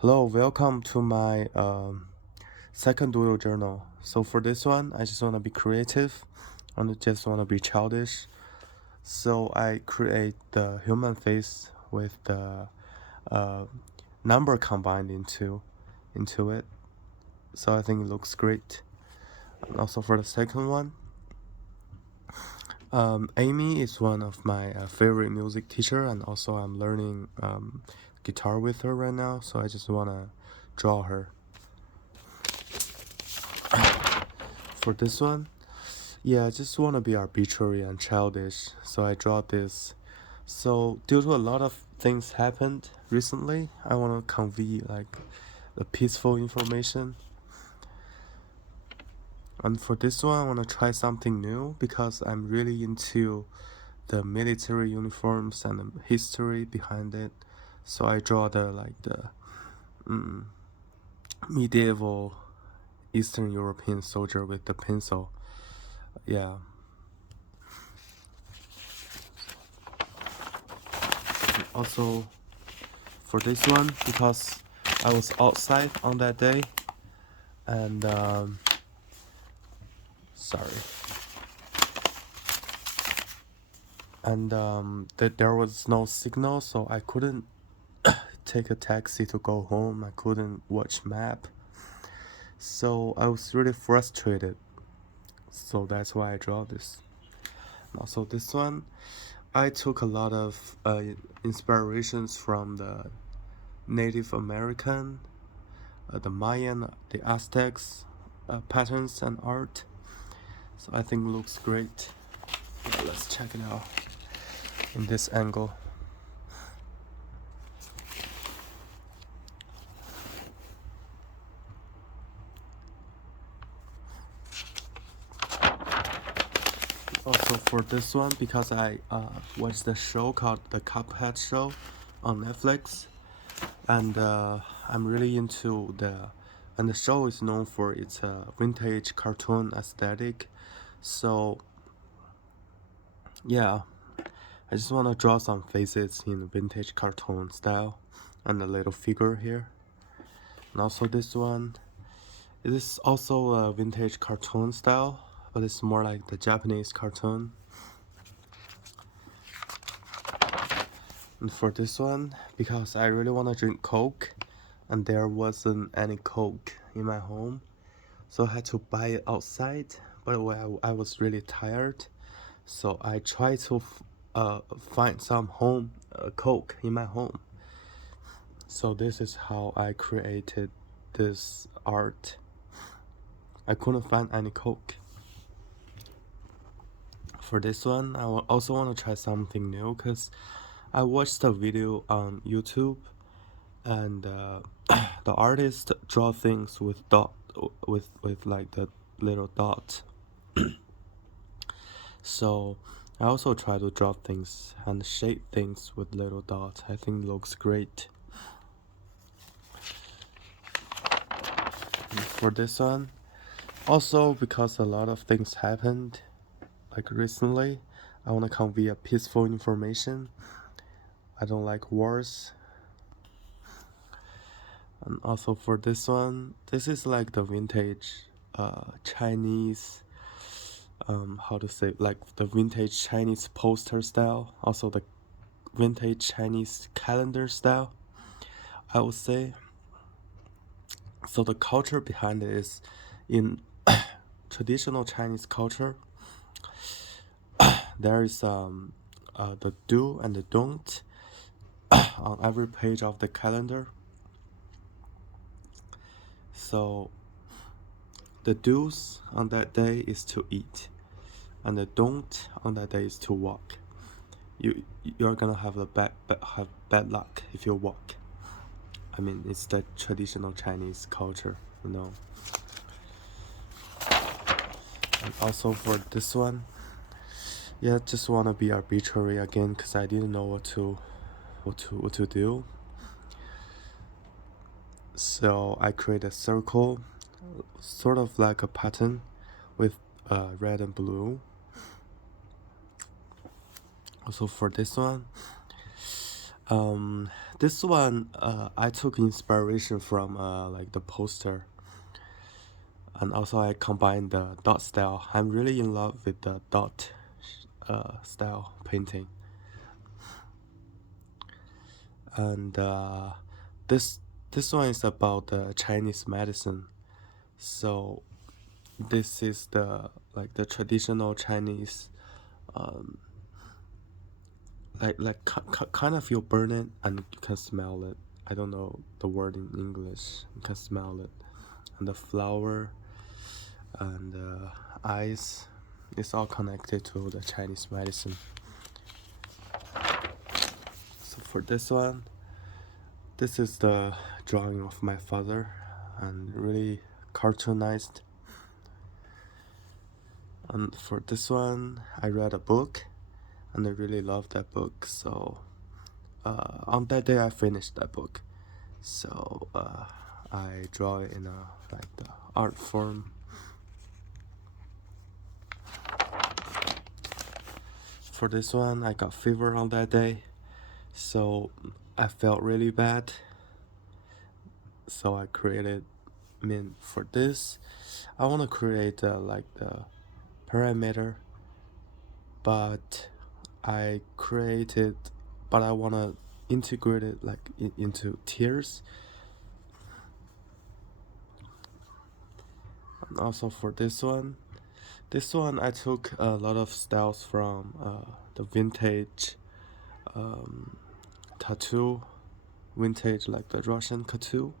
Hello, welcome to my second doodle journal. So for this one, I just want to be creative and just want to be childish. So I create the human face with the uh, number combined into it. So I think it looks great. And also for the second one, Amy is one of my favorite music teacher, and also I'm learning guitar with her right now. So I just want to draw her. For this one, yeah, I just want to be arbitrary and childish, so I draw this. So due to a lot of things happened recently, I want to convey like the peaceful information. And for this one, I want to try something new because I'm really into the military uniforms and the history behind it. So I draw the mm, medieval Eastern European soldier with the pencil. Yeah. Also, for this one, because I was outside on that day, and sorry, and that there was no signal, so I couldn't take a taxi to go home. I couldn't watch map, so I was really frustrated. So that's why I draw this. And also this one, I took a lot of inspirations from the Native American, the Mayan, the Aztecs patterns and art. So I think it looks great. Yeah, let's check it out in this angle. Also for this one, because I watched the show called The Cuphead Show on Netflix, and I'm really into and the show is known for its vintage cartoon aesthetic. So yeah, I just want to draw some faces in vintage cartoon style, and a little figure here. And also this one, it is also a vintage cartoon style, but it's more like the Japanese cartoon. And for this one, because I really want to drink Coke, and there wasn't any Coke in my home, so I had to buy it outside. But when I was really tired, so I tried to find some home Coke in my home. So this is how I created this art. I couldn't find any Coke. For this one, I also want to try something new because I watched a video on YouTube, and the artist draw things with with like the little dot. So I also try to draw things and shape things with little dots. I think it looks great. And for this one, also because a lot of things happened like recently, I want to convey a peaceful information. I don't like wars. And also for this one, this is like the vintage Chinese, how to say, like the vintage Chinese poster style, also the vintage Chinese calendar style, I would say. So the culture behind it is in traditional Chinese culture, there is the do and the don't on every page of the calendar. So the do's on that day is to eat, and the don't on that day is to walk. You're gonna have have bad luck if you walk. I mean, it's the traditional Chinese culture, you know. And also for this one, yeah, just wanna be arbitrary again because I didn't know what to do. So I create a circle, sort of like a pattern, with red and blue. Also for this one, This one, I took inspiration from like the poster, and also I combined the dot style. I'm really in love with the dot style painting. And this this one is about Chinese medicine. So this is the like the traditional Chinese, um, kind of you burn it and you can smell it. I don't know the word in English. You can smell it, and the flower and ice. It's all connected to the Chinese medicine. So for this one, this is the drawing of my father, and really cartoonized. And for this one, I read a book, and I really loved that book. So on that day, I finished that book. So I draw it in a like the art form. For this one, I got fever on that day, so I felt really bad. So I created. I mean, for this, I want to create like the parameter, but I created, but I want to integrate it like into tiers. And also for this one I took a lot of styles from the vintage tattoo, vintage like the Russian tattoo.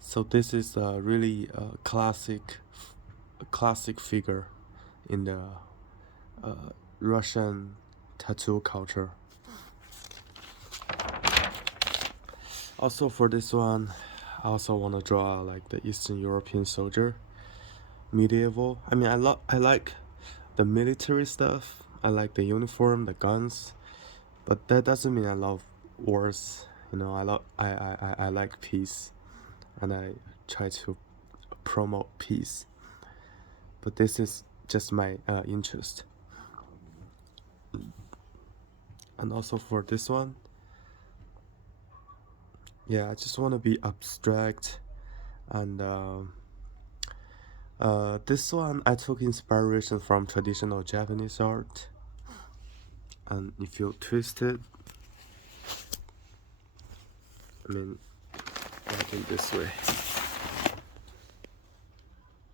So this is a really classic figure in the Russian tattoo culture. Also for this one, I also want to draw like the Eastern European soldier, medieval. I mean, I like the military stuff. I like the uniform, the guns, but that doesn't mean I love wars. You know, I like peace, and I try to promote peace. But this is just my interest. And also for this one, yeah, I just want to be abstract. And this one I took inspiration from traditional Japanese art. And if you twist it, I mean, like in this way,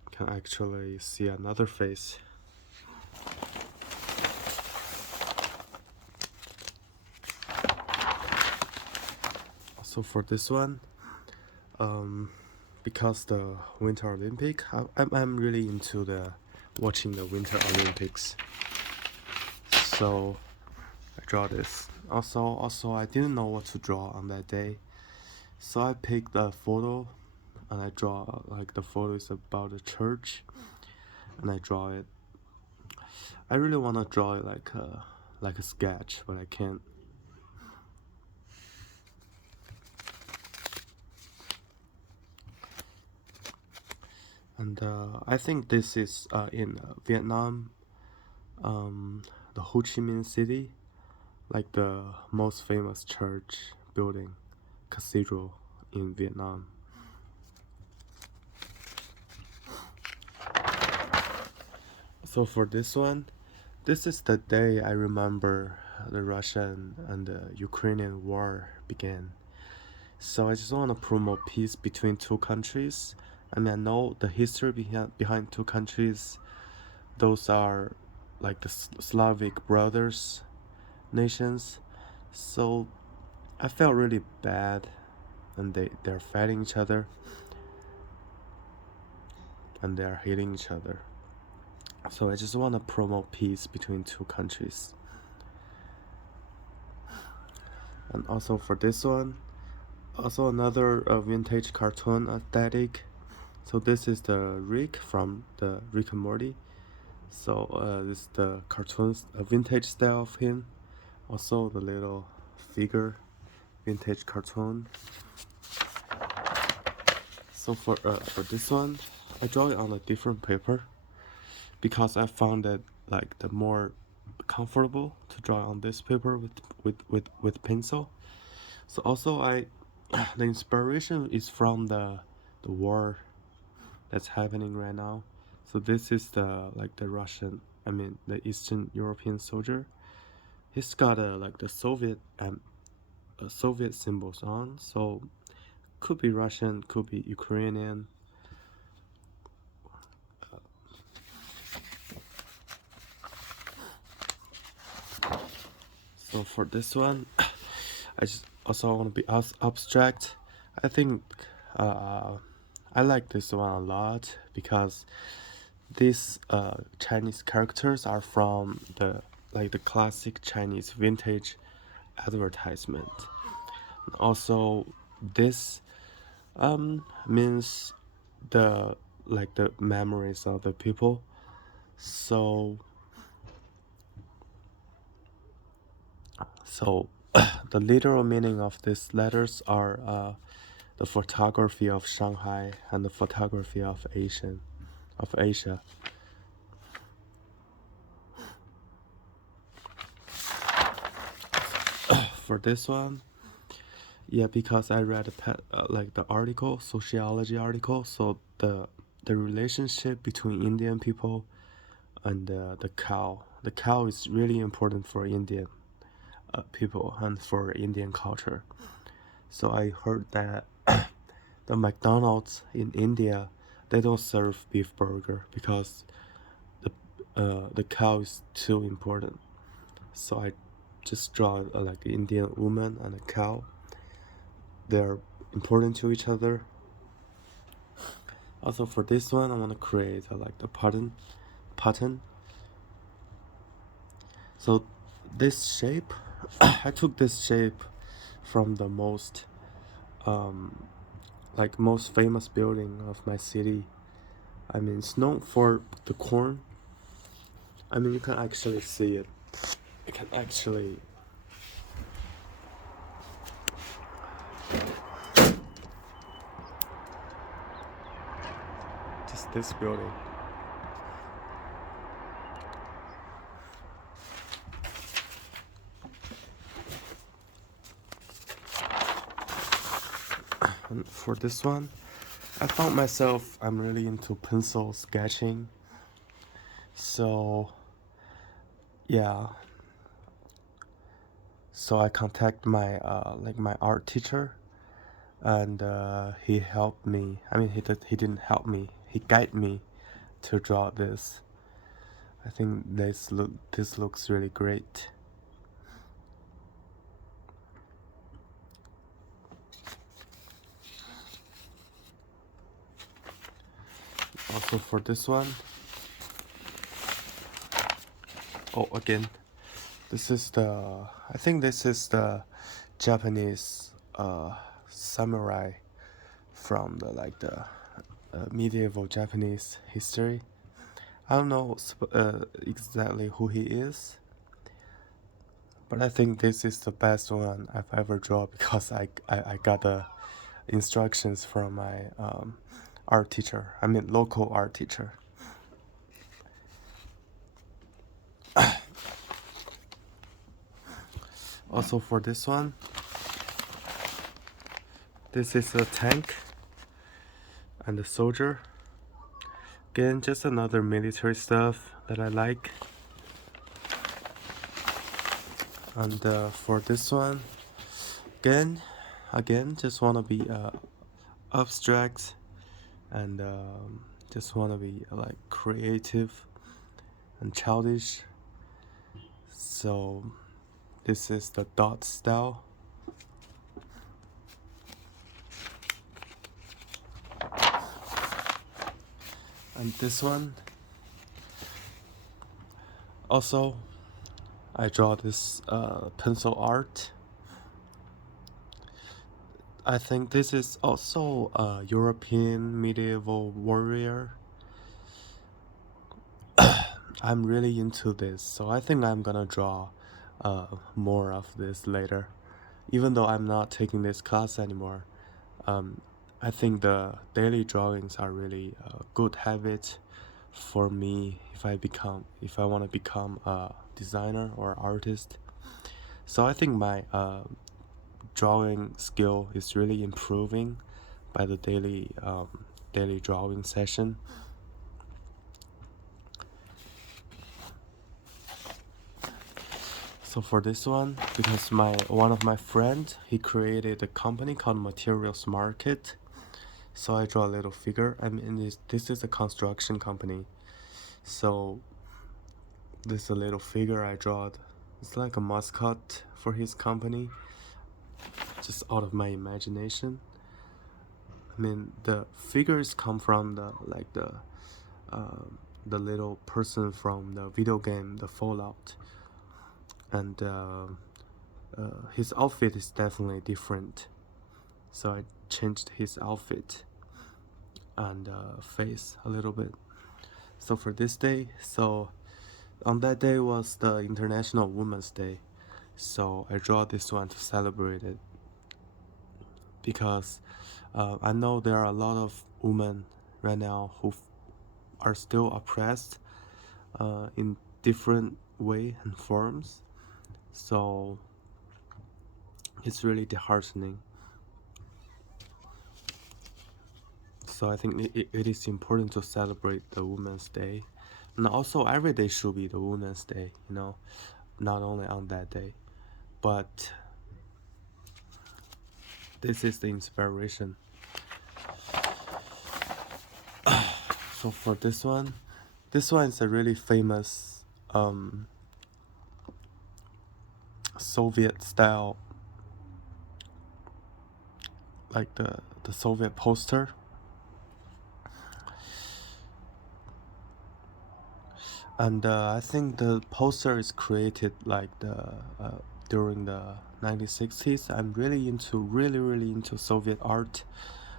you can actually see another face. So for this one, because the Winter Olympic, I'm really into the watching the Winter Olympics. So I draw this. Also I didn't know what to draw on that day, so I picked a photo, and I draw like the photo is about a church, and I draw it. I really want to draw it like a sketch, but I can't. And I think this is in Vietnam, the Ho Chi Minh City, like the most famous church building, cathedral in Vietnam. So for this one, this is the day I remember the Russian and the Ukrainian war began. So I just want to promote peace between two countries. I mean, I know the history behind two countries. Those are like the Slavic brothers nations. So I felt really bad, and they're fighting each other, and they're hating each other. So I just want to promote peace between two countries. And also for this one, also another vintage cartoon aesthetic. So this is the Rick from the Rick and Morty. So this is the cartoons, vintage style of him. Also the little figure, vintage cartoon. So for this one, I draw it on a different paper, because I found that like the more comfortable to draw on this paper with pencil. So also the inspiration is from the war that's happening right now. So this is the Russian, I mean the Eastern European soldier. He's got the Soviet symbols on. So could be Russian, could be Ukrainian. So for this one, I just also want to be abstract. I think I like this one a lot because these Chinese characters are from the classic Chinese vintage advertisement. Also, this means the memories of the people. So the literal meaning of these letters are the photography of Shanghai and the photography of Asia. For this one, yeah, because I read the article, sociology article, so the relationship between Indian people and the cow. The cow is really important for Indian people and for Indian culture. So I heard that the McDonald's in India, they don't serve beef burger because the cow is too important. So I just draw like an Indian woman and a cow. They're important to each other. Also for this one, I want to create the pattern. So this shape, I took this shape from the most famous building of my city. I mean, it's known for the corn. I mean, you can actually see it. You can actually just this building. And for this one, I found myself I'm really into pencil sketching. So yeah. So I contact my my art teacher, and he helped me. I mean, he didn't help me. He guided me to draw this. I think this looks really great. Also for this one, oh again, this is I think this is the Japanese samurai from the medieval Japanese history. I don't know exactly who he is, but I think this is the best one I've ever drawn because I got the instructions from my art teacher. I mean, local art teacher. Also for this one, this is a tank and a soldier. Again, just another military stuff that I like. And for this one, again, just wanna be abstract and just wanna be creative and childish. So this is the dot style. And this one, also, I draw this pencil art. I think this is also a European medieval warrior. I'm really into this, so I think I'm gonna draw more of this later. Even though I'm not taking this class anymore, I think the daily drawings are really a good habit for me if I want to become a designer or artist. So I think my drawing skill is really improving by the daily drawing session. So for this one, because one of my friends, he created a company called Materials Market. So I draw a little figure. I mean, this is a construction company. So this is a little figure I draw. It's like a mascot for his company, just out of my imagination. I mean, the figures come from the little person from the video game, the Fallout, and his outfit is definitely different. So I changed his outfit and face a little bit. So for this day, so on that day was the International Women's Day. So I draw this one to celebrate it, because I know there are a lot of women right now who are still oppressed in different way and forms. So it's really disheartening. So I think it is important to celebrate the Women's Day, and also every day should be the Women's Day, not only on that day. But this is the inspiration. So for this one is a really famous Soviet style, like the Soviet poster. And I think the poster is created like during the 1960s. I'm really into Soviet art,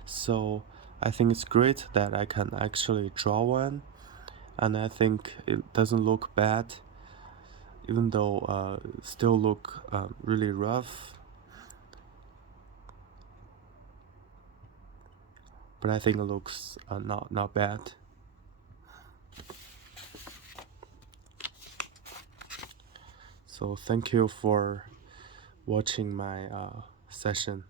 so I think it's great that I can actually draw one, and I think it doesn't look bad, even though it still look really rough. But I think it looks not bad. So thank you for watching my session.